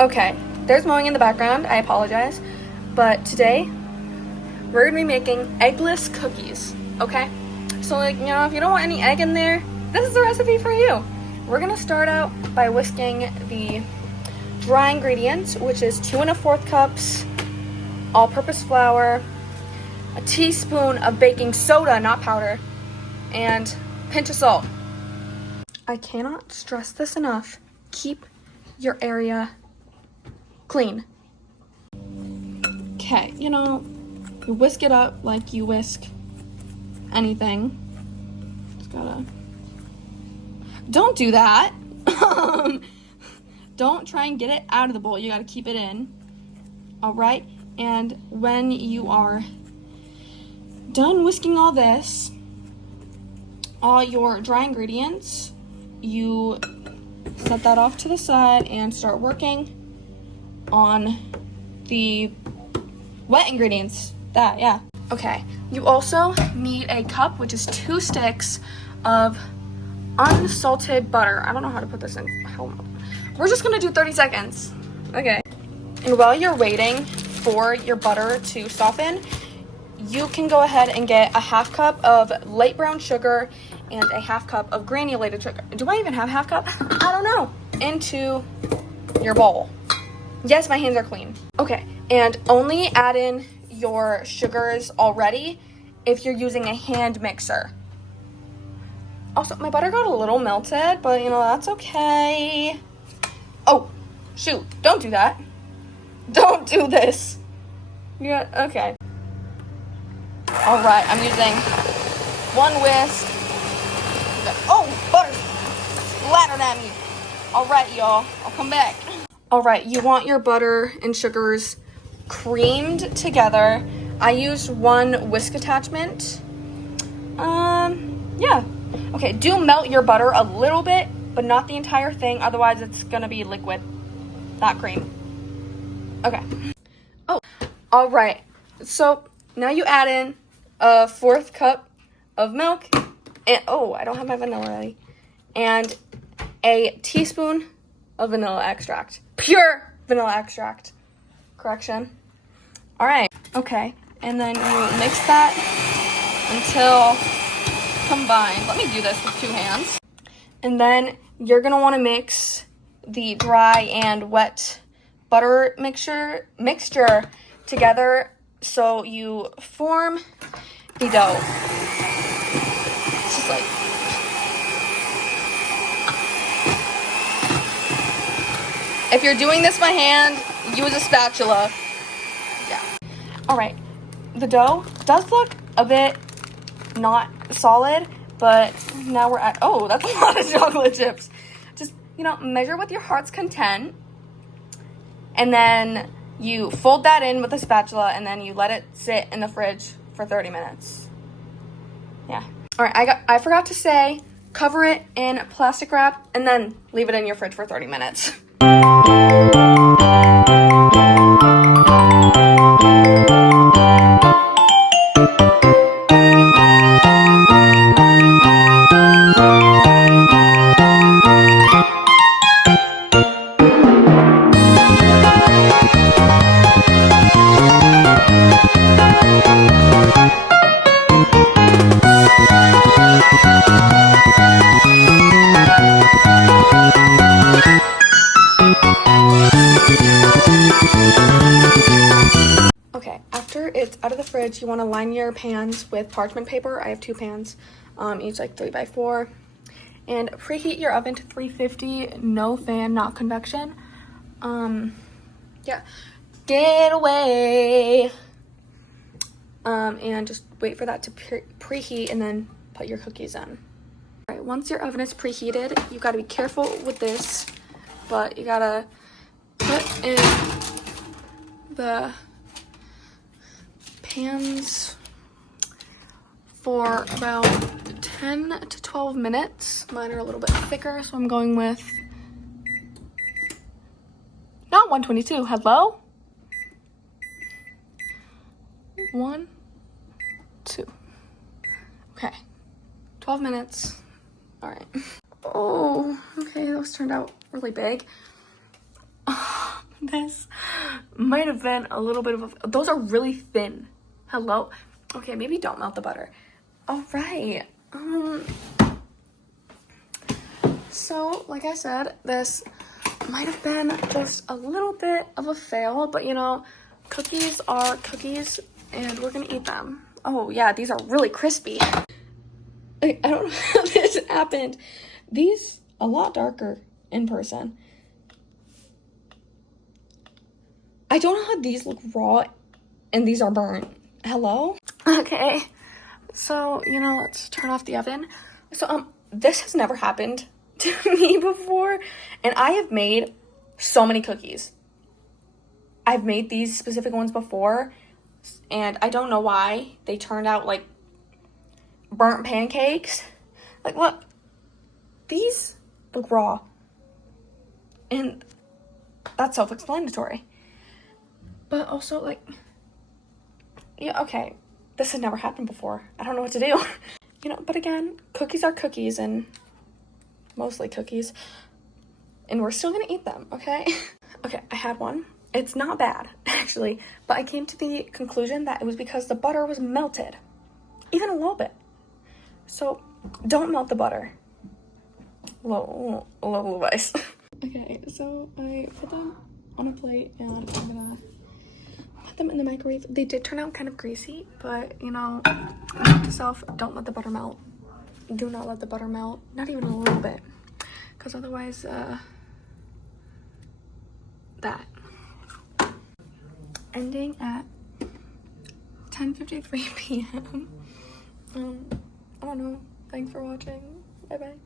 Okay, there's mowing in the background. I apologize. But today, we're gonna be making eggless cookies, okay? So like, if you don't want any egg in there, this is the recipe for you. We're gonna start out by whisking the dry ingredients, which is 2 1/4 cups all-purpose flour, a teaspoon of baking soda, not powder, and a pinch of salt. I cannot stress this enough. Keep your area clean. Okay, you whisk it up like you whisk anything. Just gotta... Don't do that. Don't try and get it out of the bowl. You gotta keep it in. All right? And when you are done whisking all this, all your dry ingredients, you set that off to the side and start working on the wet ingredients. Yeah. Okay, you also need a cup, which is 2 sticks of unsalted butter. I don't know how to put this in. We're just gonna do 30 seconds. Okay. And while you're waiting for your butter to soften, you can go ahead and get a 1/2 cup of light brown sugar and a 1/2 cup of granulated sugar. Do I even have 1/2 cup? I don't know. Into your bowl. Yes, my hands are clean. Okay, and only add in your sugars already if you're using a hand mixer. Also, my butter got a little melted, but that's okay. Oh, shoot, don't do that. Don't do this. Yeah, okay. All right, I'm using 1 whisk. Oh, butter splattered at me. All right, y'all, I'll come back. All right, you want your butter and sugars creamed together. I used 1 whisk attachment. Yeah. Okay, do melt your butter a little bit, but not the entire thing, otherwise it's gonna be liquid, not cream. Okay. Oh, all right. So now you add in a 1/4 cup of milk, and I don't have my vanilla ready, and a teaspoon of vanilla extract. Pure vanilla extract. Correction. All right. Okay. And then you mix that until combined. Let me do this with 2 hands. And then you're going to want to mix the dry and wet butter mixture together so you form the dough. It's just like... If you're doing this by hand, use a spatula. Yeah. All right. The dough does look a bit not solid, but now we're at... Oh, that's a lot of chocolate chips. Just, measure with your heart's content. And then you fold that in with a spatula, and then you let it sit in the fridge for 30 minutes. Yeah. All right, I forgot to say, cover it in plastic wrap, and then leave it in your fridge for 30 minutes. Okay, after it's out of the fridge, you want to line your pans with parchment paper. I have 2 pans, each like 3x4. And preheat your oven to 350, no fan, not convection. Yeah, get away. And just wait for that to preheat and then put your cookies in. All right, once your oven is preheated, you got to be careful with this, but you got to put in the pans for about 10 to 12 minutes. Mine are a little bit thicker, so I'm going with not 122. Hello? 1, 2. Okay. 12 minutes. All right. Oh, okay, those turned out really big. This might have been a little bit of a, those are really thin. Hello? Okay, maybe don't melt the butter. All right. So, like I said, this might have been just a little bit of a fail, but you know, cookies are cookies and we're gonna eat them. Oh yeah, these are really crispy. I don't know how this happened. These a lot darker in person. I don't know how these look raw and these are burnt. Hello? Okay, so, you know, let's turn off the oven. So, this has never happened to me before, and I have made so many cookies. I've made these specific ones before, and I don't know why they turned out like burnt pancakes. Like, look, these look raw, and that's self-explanatory. But also, like, yeah, okay, this has never happened before. I don't know what to do. You know, but again, cookies are cookies, and mostly cookies, and we're still gonna eat them, okay? Okay, I had one. It's not bad, actually, but I came to the conclusion that it was because the butter was melted, even a little bit. So, don't melt the butter. Low advice. Okay, so I put them on a plate, and I'm gonna put them in the microwave. They did turn out kind of greasy, but, you know, note to self, don't let the butter melt. Do not let the butter melt, not even a little bit, because otherwise, that. Ending at 10:53 p.m. I don't know. Thanks for watching. Bye-bye.